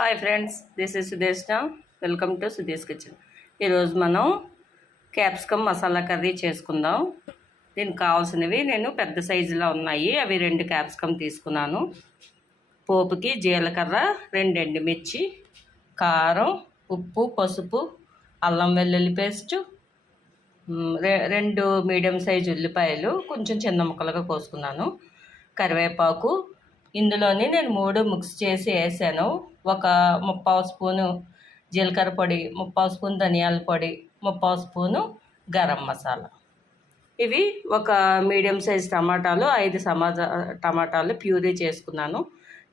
Hi friends, this is Sudeshna. Welcome to Sudesh kitchen. ఈరోజు మనం capsicum masala curry చేసుకుందాం. దీనికి కావాల్సినవి నేను పెద్ద సైజులో ఉన్నాయి. అవి 2 క్యాప్సికమ్ తీసుకున్నాను. పోపుకి జీలకర్ర, 2 ఎండుమిర్చి, కారం, ఉప్పు, పసుపు, అల్లం వెల్లుల్లి పేస్టు, 2 మీడియం సైజు ఉల్లిపాయలు కొంచెం చిన్న ముక్కలుగా కోసుకున్నాను, కరివేపాకు. ఇందులోని నేను 3 మిక్స్ చేసి వేసాను. ఒక 3/4 స్పూను జీలకర్ర పొడి, 3/4 స్పూన్ ధనియాల పొడి, 3/4 స్పూను గరం మసాలా. ఇవి ఒక మీడియం సైజ్ టమాటాలు, 5 టమాటాలు ప్యూరీ చేసుకున్నాను.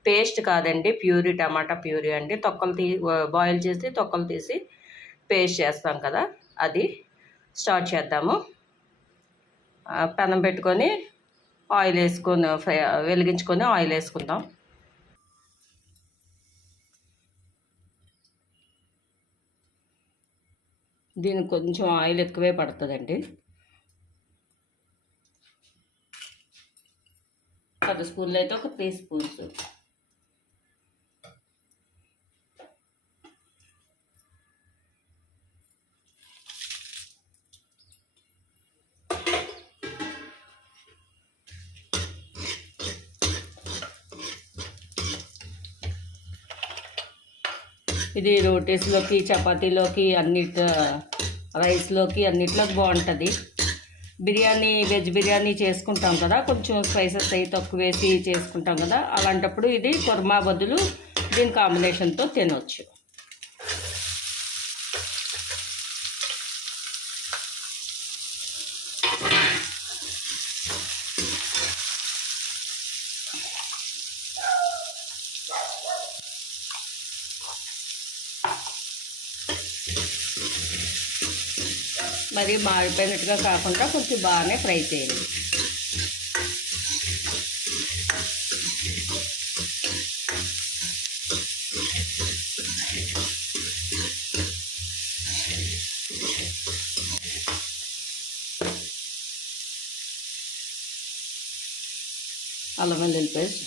పేస్ట్ కాదండి, ప్యూరీ, టమాటా ప్యూరీ అండి. బాయిల్ చేసి తొక్కలు తీసి పేస్ట్ చేస్తాం కదా, అది. స్టార్ట్ చేద్దాము. పెనం పెట్టుకొని ఆయిల్ వేసుకొని వెలిగించుకొని ఆయిల్ వేసుకుందాం. దీనికి కొంచెం ఆయిల్ ఎక్కువే పడుతుందండి. 10 స్పూన్లు అయితే ఒక 3 స్పూన్స్. ఇది రోటీస్లోకి, చపాతీలోకి, రైస్లోకి అన్నిట్లోకి బాగుంటుంది. వెజ్ బిర్యానీ చేసుకుంటాం కదా, కొంచెం స్పైసెస్ అవి తక్కువ వేసి చేసుకుంటాం కదా, అలాంటప్పుడు ఇది కుర్మా బదులు దీని కాంబినేషన్తో తినవచ్చు. మరి మాడిపోయినట్టుగా కాకుండా కొంచెం బాగానే ఫ్రై చేయండి. అల్లం వెల్లుల్లి paste,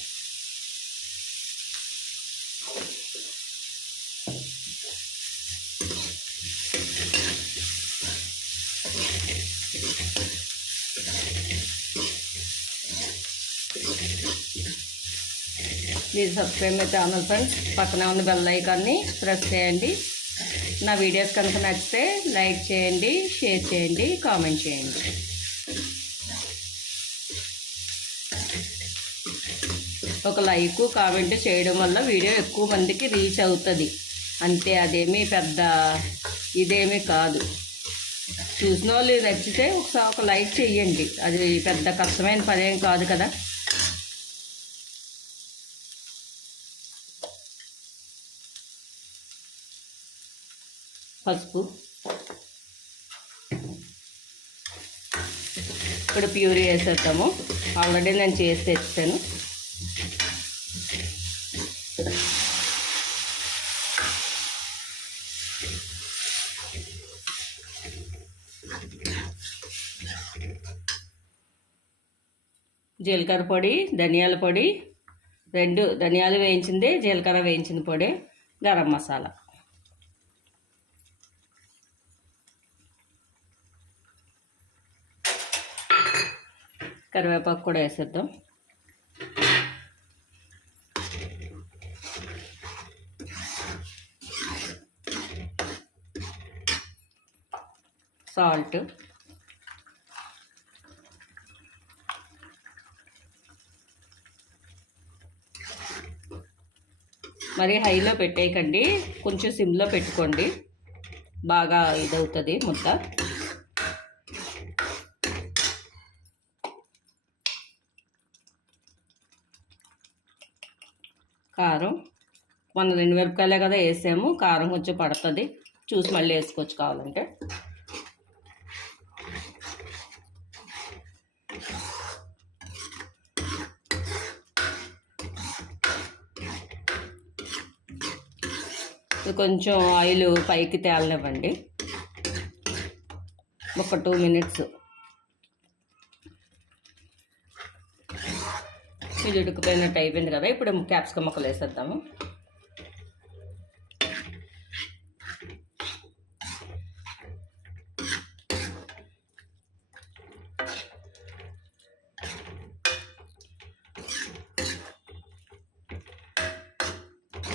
please subscribe my channel friends. పక్కన ఉన్న బెల్ ఐకాన్ని ప్రెస్ చేయండి. నా వీడియోస్ కనుక నచ్చితే లైక్ చేయండి, షేర్ చేయండి, కామెంట్ చేయండి. ఒక లైక్, కామెంట్ చేయడం వల్ల వీడియో ఎక్కువ మందికి రీచ్ అవుతుంది అంతే. అదేమీ పెద్ద ఇదేమీ కాదు. చూసిన వాళ్ళు నచ్చితే ఒకసారి ఒక లైక్ చేయండి. అది పెద్ద కష్టమైన పనేం కాదు కదా. పసుపు, ఇక్కడ ప్యూరీ వేసేద్దాము. ఆల్రెడీ నేను చేసి తెచ్చాను. జీలకర్ర పొడి, ధనియాల పొడి, 2 ధనియాలు వేయించింది, జీలకర్ర వేయించిన పొడి, గరం మసాలా. కరివేపాకు కూడా వేసేద్దాం. సాల్ట్, మరి హైలో పెట్టేయకండి, కొంచెం సిమ్లో పెట్టుకోండి, బాగా ఇదవుతుంది ముద్ద. కారం, మన 2 మిరపకాయలే కదా వేసాము, కారం కొంచెం పడుతుంది, చూసి మళ్ళీ వేసుకోవచ్చు కావాలంటే. కొంచెం ఆయిల్ పైకి తేలనివ్వండి, ఒక 2 మినిట్స్. ఇది ఉడికిపోయినట్టు అయిపోయింది కదా. ఇప్పుడు క్యాప్సికమ్ ముక్కలు వేసేద్దాము.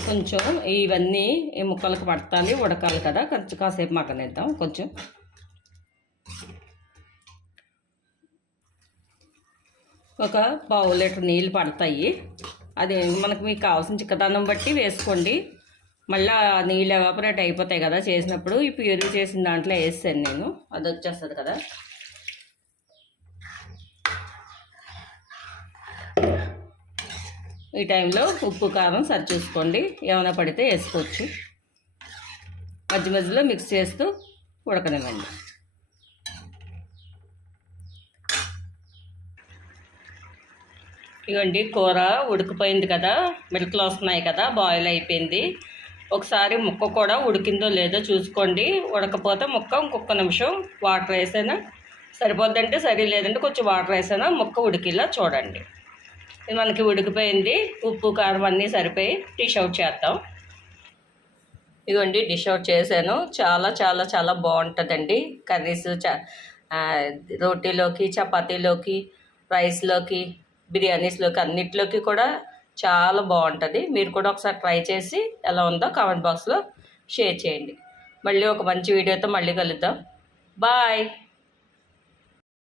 కొంచెం ఇవన్నీ ఈ ముక్కలకు పడతాలి, ఉడకాలి కదా, కొంచెం కాసేపు మగ్గనిద్దాం. కొంచెం ఒక పావు లీటర్ నీళ్ళు పడతాయి. అది మనకు మీకు కావాల్సిన చిక్కదనం బట్టి వేసుకోండి. మళ్ళీ నీళ్ళు ఎవాపరేట్ అయిపోతాయి కదా చేసినప్పుడు. ఈ ప్యూరీ చేసిన దాంట్లో వేస్తాను నేను, అది వచ్చేస్తుంది కదా. ఈ టైంలో ఉప్పు కారం సరి చూసుకోండి, ఏమైనా పడితే వేసుకోవచ్చు. మధ్య మధ్యలో మిక్స్ చేస్తూ ఉడకనివ్వండి. ఇవ్వండి, కూర ఉడికిపోయింది కదా, మిల్క్లు వస్తున్నాయి కదా, బాయిల్ అయిపోయింది. ఒకసారి ముక్క కూడా ఉడికిందో లేదో చూసుకోండి. ఉడకపోతే ముక్క ఇంకొక నిమిషం వాటర్ వేసైనా సరిపోద్దంటే సరి, లేదంటే కొంచెం వాటర్ వేసైనా ముక్క ఉడికిలా చూడండి. ఇది మనకి ఉడికిపోయింది. ఉప్పు కారం అన్నీ సరిపోయి డిష్ అవుట్ చేద్దాం. ఇదిగోండి, డిష్ అవుట్ చేశాను. చాలా చాలా చాలా బాగుంటుందండి కర్రీస్. రోటీలోకి, చపాతీలోకి, రైస్లోకి, బిర్యానీస్లోకి, అన్నిట్లోకి కూడా చాలా బాగుంటుంది. మీరు కూడా ఒకసారి ట్రై చేసి ఎలా ఉందో కామెంట్ బాక్స్లో షేర్ చేయండి. మళ్ళీ ఒక మంచి వీడియోతో మళ్ళీ కలుద్దాం. బాయ్.